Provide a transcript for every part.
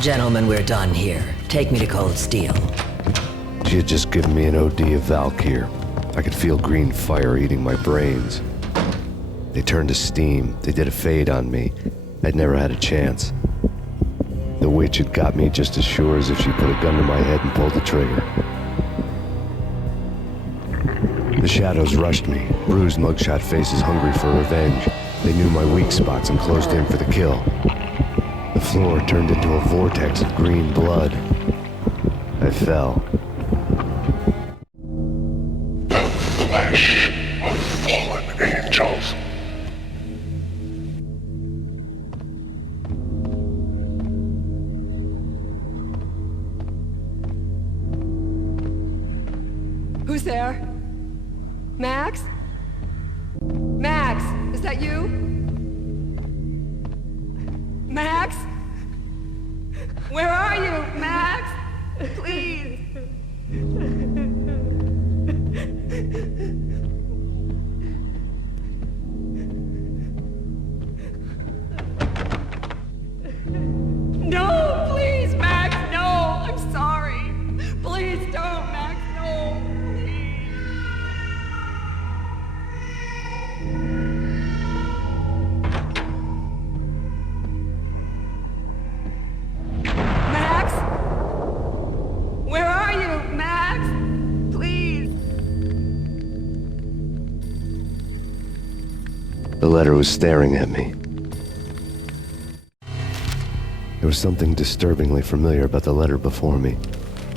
Gentlemen, we're done here. Take me to Cold Steel. She had just given me an OD of Valkyr. I could feel green fire eating my brains. They turned to steam. They did a fade on me. I'd never had a chance. The witch had got me just as sure as if she put a gun to my head and pulled the trigger. The shadows rushed me, bruised mugshot faces hungry for revenge. They knew my weak spots and closed in for the kill. The floor turned into a vortex of green blood. I fell. The flesh of fallen angels. Who's there? Max? Max, is that you? Max? Where are you, Max? Please. No, please, Max, no. I'm sorry. Please don't, Max, no. Please. Max? Where are you, Max? Please. The letter was staring at me. There was something disturbingly familiar about the letter before me.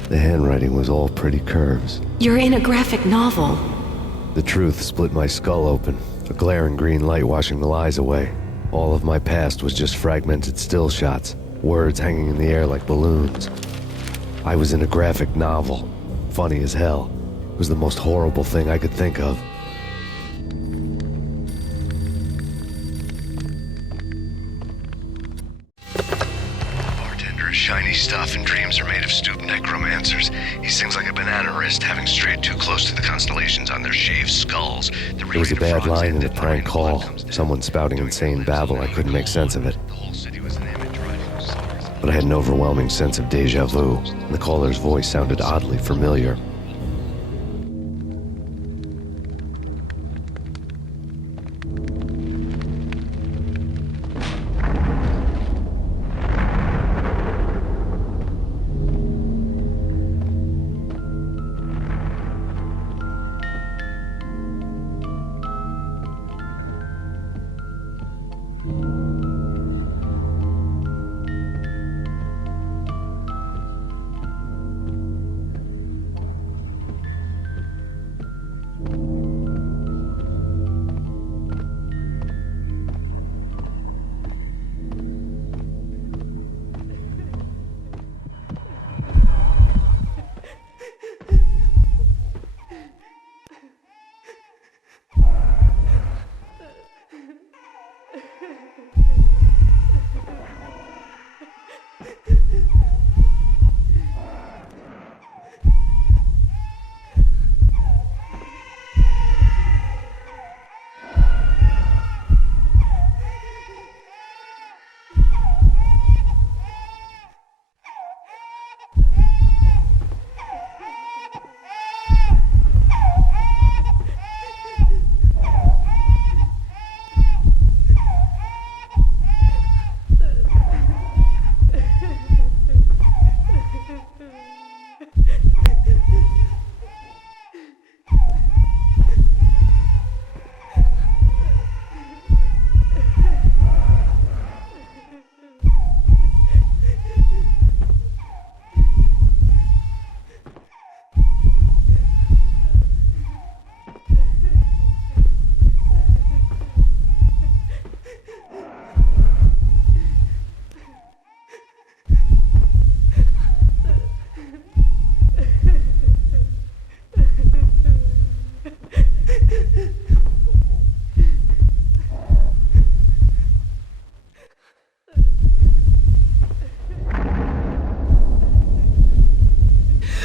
The handwriting was all pretty curves. You're in a graphic novel. The truth split my skull open, a glaring green light washing the lies away. All of my past was just fragmented still shots, words hanging in the air like balloons. I was in a graphic novel. Funny as hell. It was the most horrible thing I could think of. Bartender is shiny stuff and dreams are made of stooped necromancers. He sings like a banana wrist, having strayed too close to the constellations on their shaved skulls. There was a bad line in the prank call. Someone spouting insane babble. I couldn't make sense of it. But I had an overwhelming sense of deja vu, and the caller's voice sounded oddly familiar.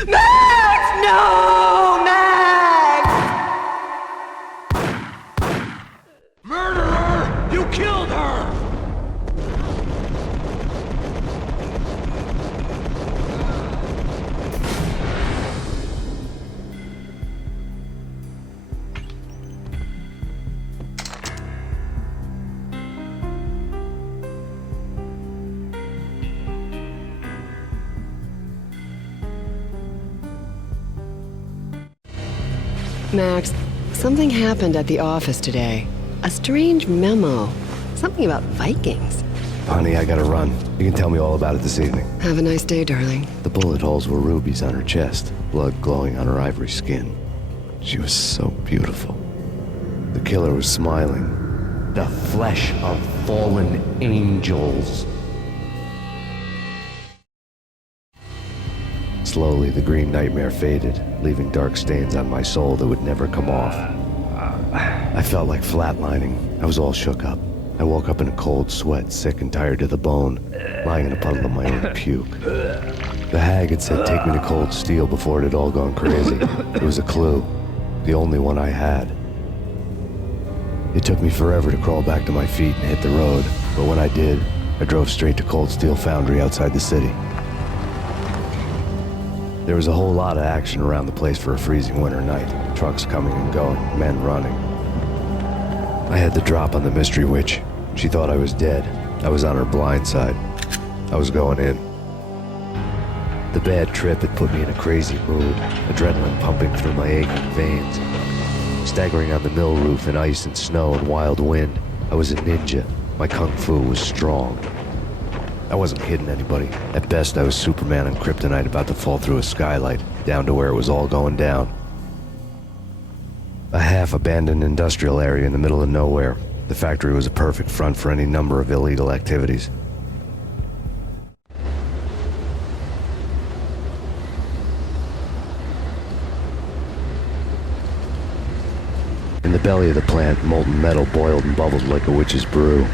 Max! No! Max! Murderer! You killed her! Max, something happened at the office today. A strange memo. Something about Vikings. Honey, I gotta run. You can tell me all about it this evening. Have a nice day, darling. The bullet holes were rubies on her chest, blood glowing on her ivory skin. She was so beautiful. The killer was smiling. The flesh of fallen angels. Slowly, the green nightmare faded, leaving dark stains on my soul that would never come off. I felt like flatlining. I was all shook up. I woke up in a cold sweat, sick and tired to the bone, lying in a puddle of my own puke. The hag had said take me to Cold Steel before it had all gone crazy. It was a clue, the only one I had. It took me forever to crawl back to my feet and hit the road, but when I did, I drove straight to Cold Steel Foundry outside the city. There was a whole lot of action around the place for a freezing winter night. Trucks coming and going, men running. I had the drop on the mystery witch. She thought I was dead. I was on her blind side. I was going in. The bad trip had put me in a crazy mood, adrenaline pumping through my aching veins. Staggering on the mill roof in ice and snow and wild wind, I was a ninja. My kung fu was strong. I wasn't hitting anybody. At best, I was Superman on kryptonite about to fall through a skylight, down to where it was all going down. A half-abandoned industrial area in the middle of nowhere. The factory was a perfect front for any number of illegal activities. In the belly of the plant, molten metal boiled and bubbled like a witch's brew.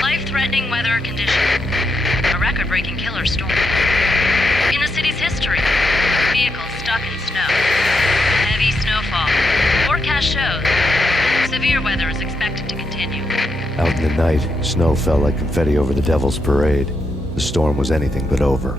Life-threatening weather condition. A record-breaking killer storm. In the city's history. Vehicles stuck in snow. Heavy snowfall. Forecast shows. Severe weather is expected to continue. Out in the night, snow fell like confetti over the Devil's Parade. The storm was anything but over.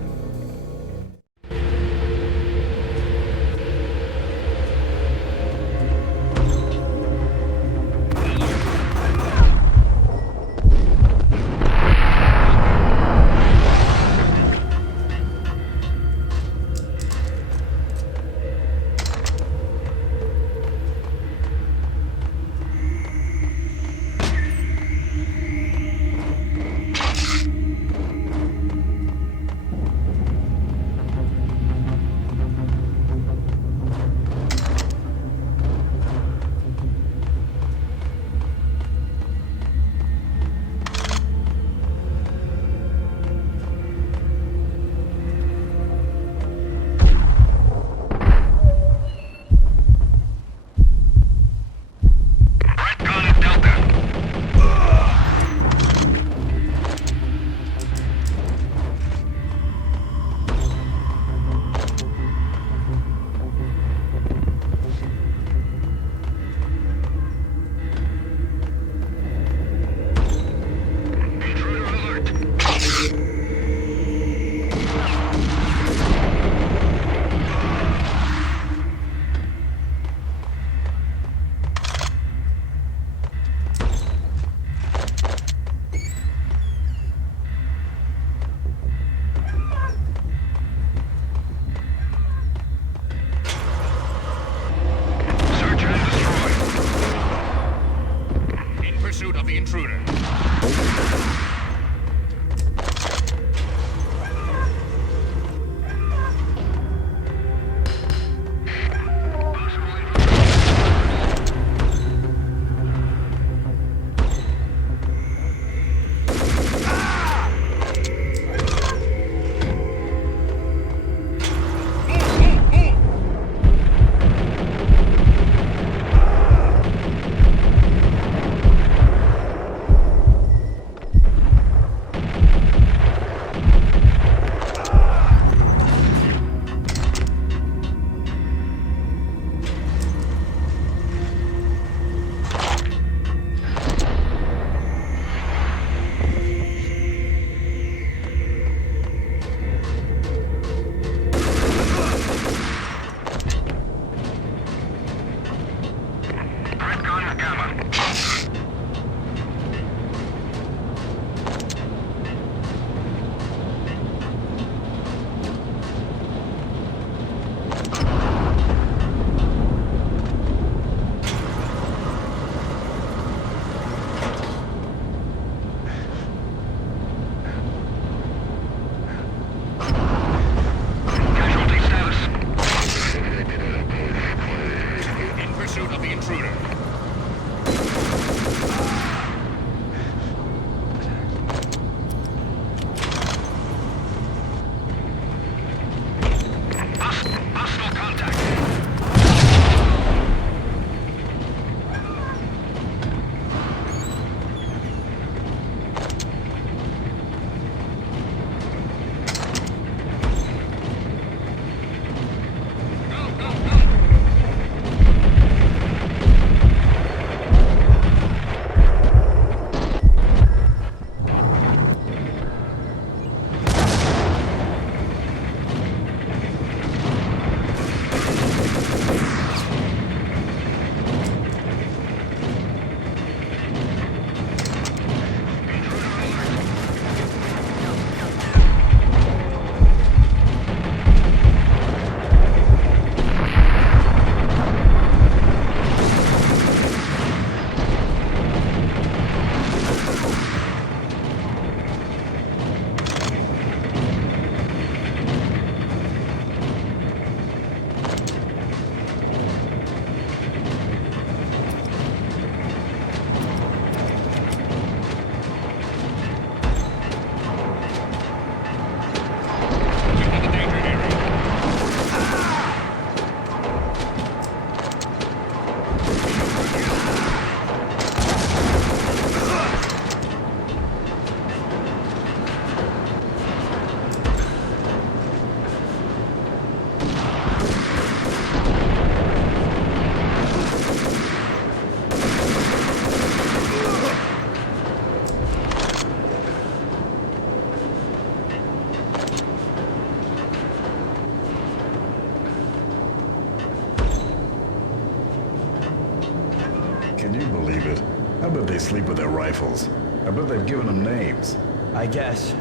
they sleep with their rifles. I bet they've given them names. I guess.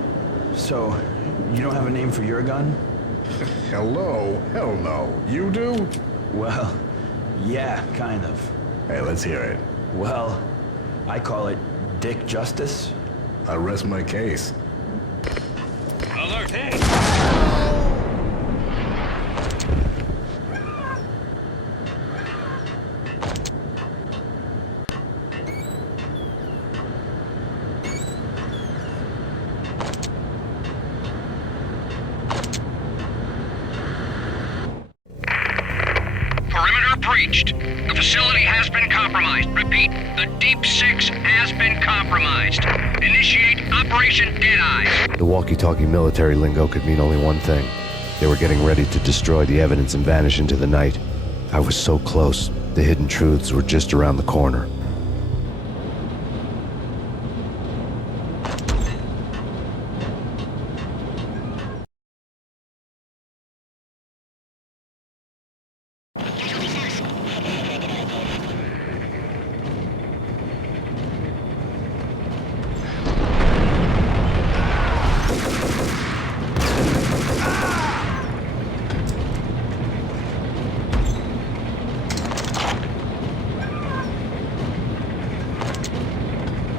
So, you don't have a name for your gun? Hello? Hell no. You do? Well, yeah, kind of. Hey, let's hear it. Well, I call it Dick Justice. I rest my case. Alert, hey! Breached. The facility has been compromised. Repeat, the Deep Six has been compromised. Initiate Operation Deadeye. The walkie-talkie military lingo could mean only one thing. They were getting ready to destroy the evidence and vanish into the night. I was so close. The hidden truths were just around the corner.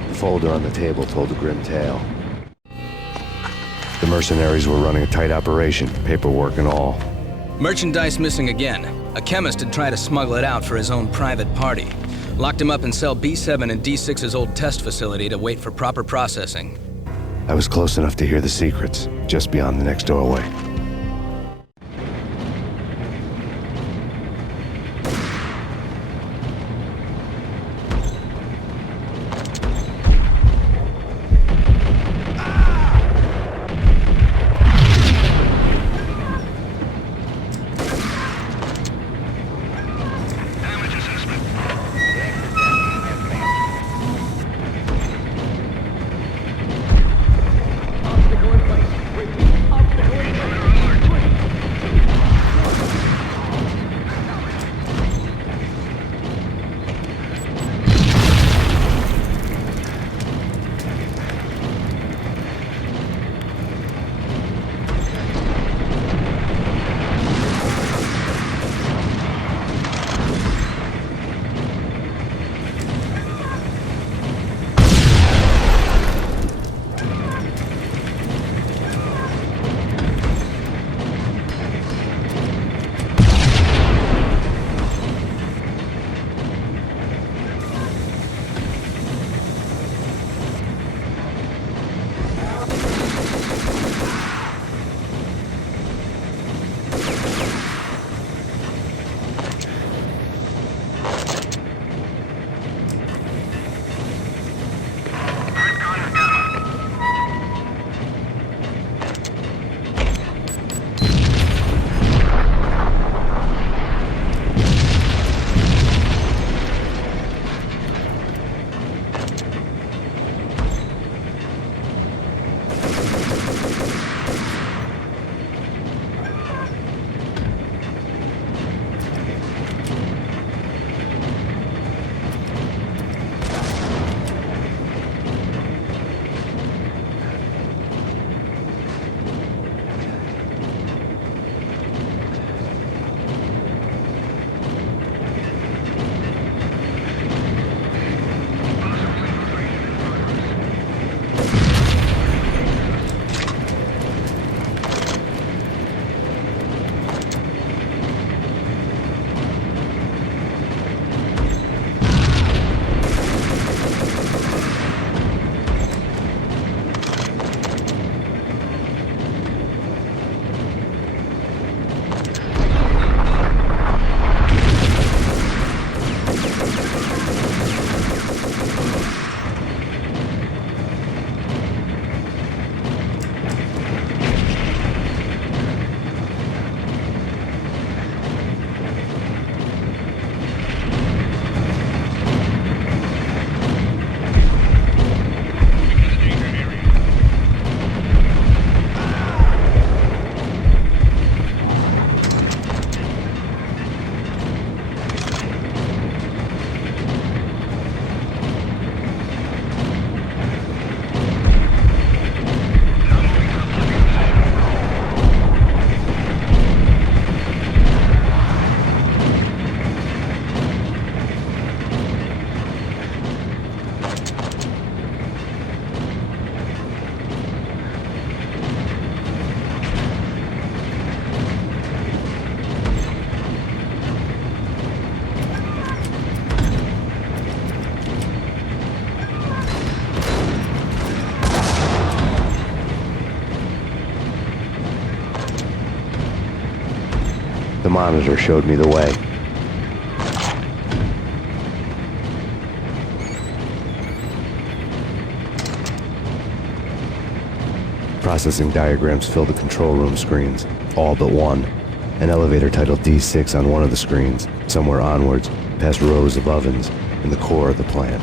The folder on the table told a grim tale. The mercenaries were running a tight operation, paperwork and all. Merchandise missing again. A chemist had tried to smuggle it out for his own private party. Locked him up in cell B7 in D6's old test facility to wait for proper processing. I was close enough to hear the secrets, just beyond the next doorway. The monitor showed me the way. Processing diagrams filled the control room screens, all but one. An elevator titled D6 on one of the screens, somewhere onwards, past rows of ovens, in the core of the plant.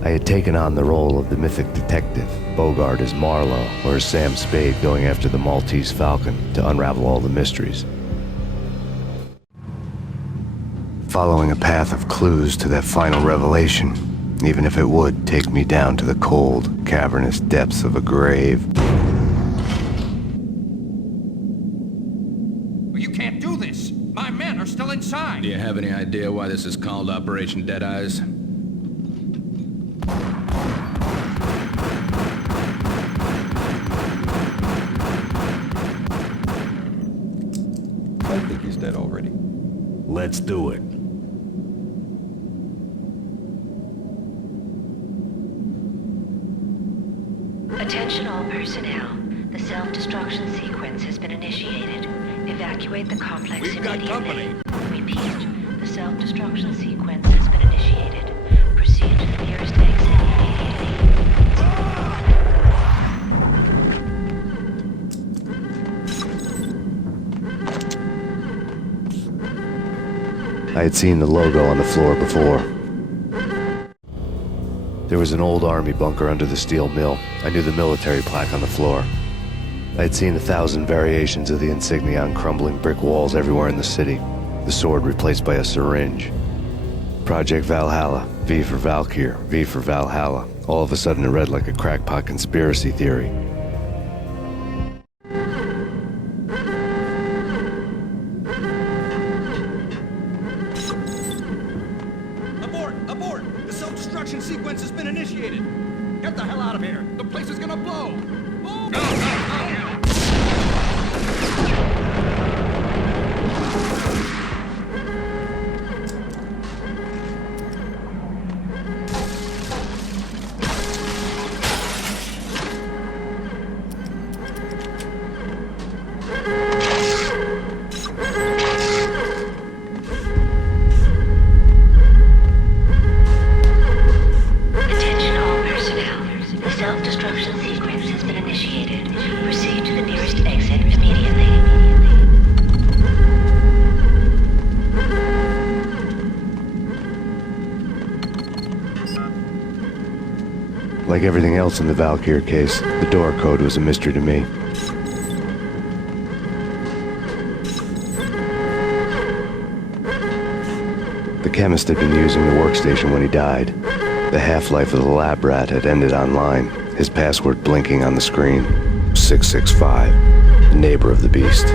I had taken on the role of the mythic detective, Bogart as Marlowe, or as Sam Spade going after the Maltese Falcon to unravel all the mysteries. Following a path of clues to that final revelation, even if it would take me down to the cold, cavernous depths of a grave. You can't do this! My men are still inside! Do you have any idea why this is called Operation Deadeyes? I think he's dead already. Let's do it. Attention all personnel. The self-destruction sequence has been initiated. Evacuate the complex We've got immediately. company. Repeat. The self-destruction sequence has been initiated. Proceed to the nearest exit immediately. I had seen the logo on the floor before. There was an old army bunker under the steel mill. I knew the military plaque on the floor. I had seen 1,000 variations of the insignia on crumbling brick walls everywhere in the city. The sword replaced by a syringe. Project Valhalla, V for Valkyr, V for Valhalla. All of a sudden it read like a crackpot conspiracy theory. Abort! The self-destruction sequence has been initiated! Get the hell out of here! The place is gonna blow! Oh. Go! Like everything else in the Valkyr case, the door code was a mystery to me. The chemist had been using the workstation when he died. The half-life of the lab rat had ended online, his password blinking on the screen. 665, the neighbor of the beast.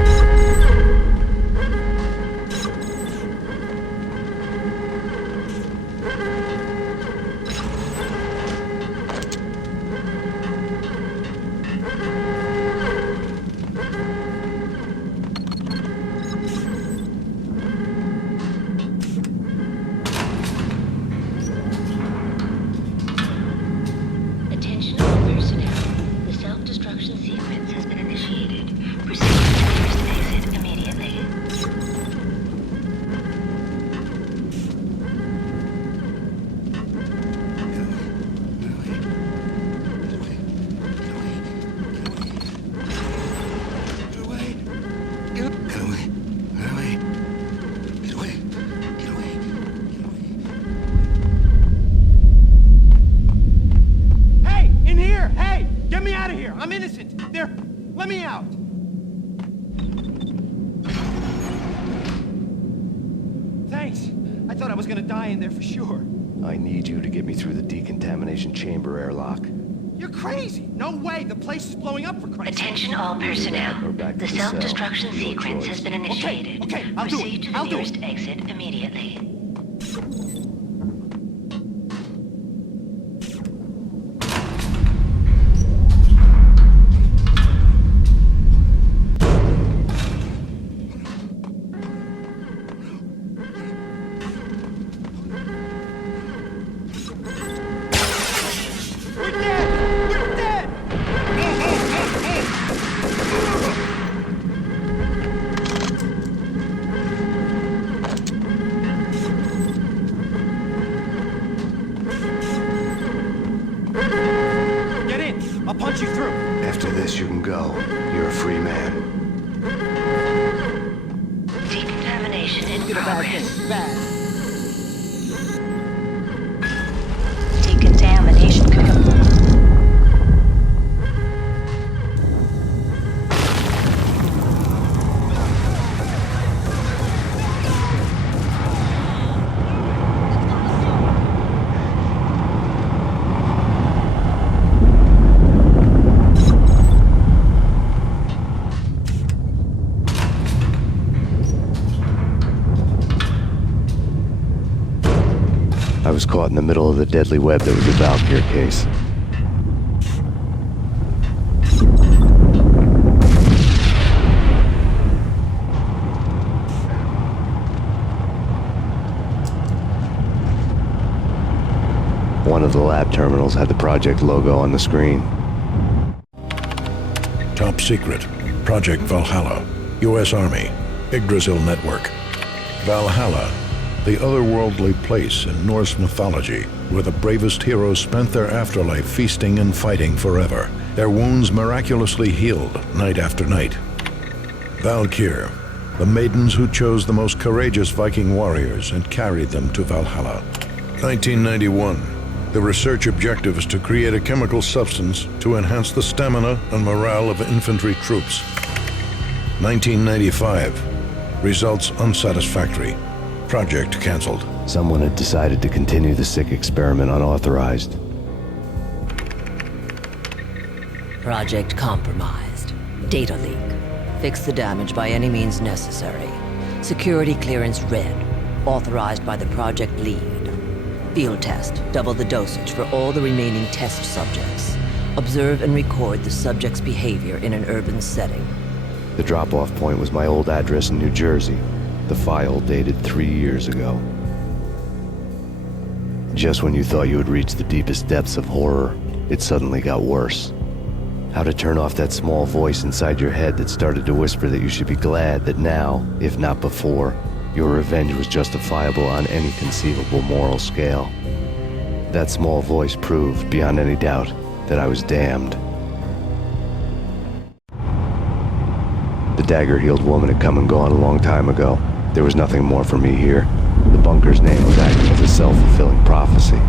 I'm innocent! There! Let me out! Thanks! I thought I was gonna die in there for sure. I need you to get me through the decontamination chamber airlock. You're crazy! No way! The place is blowing up for Christ's sake! Attention all personnel. The self-destruction sequence has been initiated. Okay, I'll do it. Proceed to the nearest exit immediately. After this, you can go. You're a free man. Decontamination in progress. Decontamination complete. I was caught in the middle of the deadly web that was the Valkyr case. One of the lab terminals had the project logo on the screen. Top secret. Project Valhalla. U.S. Army. Yggdrasil Network. Valhalla. The otherworldly place in Norse mythology where the bravest heroes spent their afterlife feasting and fighting forever, their wounds miraculously healed night after night. Valkyr, the maidens who chose the most courageous Viking warriors and carried them to Valhalla. 1991. The research objective is to create a chemical substance to enhance the stamina and morale of infantry troops. 1995. Results unsatisfactory. Project canceled. Someone had decided to continue the sick experiment unauthorized. Project compromised. Data leak. Fix the damage by any means necessary. Security clearance red. Authorized by the project lead. Field test. Double the dosage for all the remaining test subjects. Observe and record the subject's behavior in an urban setting. The drop-off point was my old address in New Jersey. The file dated 3 years ago. Just when you thought you had reached the deepest depths of horror, it suddenly got worse. How to turn off that small voice inside your head that started to whisper that you should be glad that now, if not before, your revenge was justifiable on any conceivable moral scale. That small voice proved, beyond any doubt, that I was damned. The dagger-heeled woman had come and gone a long time ago. There was nothing more for me here. The bunker's name was acting as a self-fulfilling prophecy.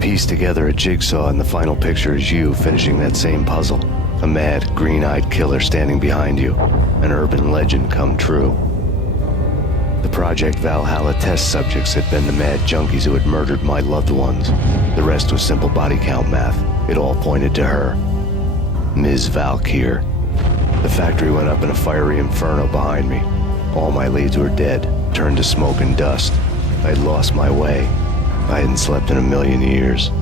Piece together a jigsaw, and the final picture is you finishing that same puzzle. A mad, green-eyed killer standing behind you. An urban legend come true. The Project Valhalla test subjects had been the mad junkies who had murdered my loved ones. The rest was simple body count math. It all pointed to her. Ms. Valkyr. The factory went up in a fiery inferno behind me. All my leads were dead, turned to smoke and dust. I'd lost my way. I hadn't slept in a million years.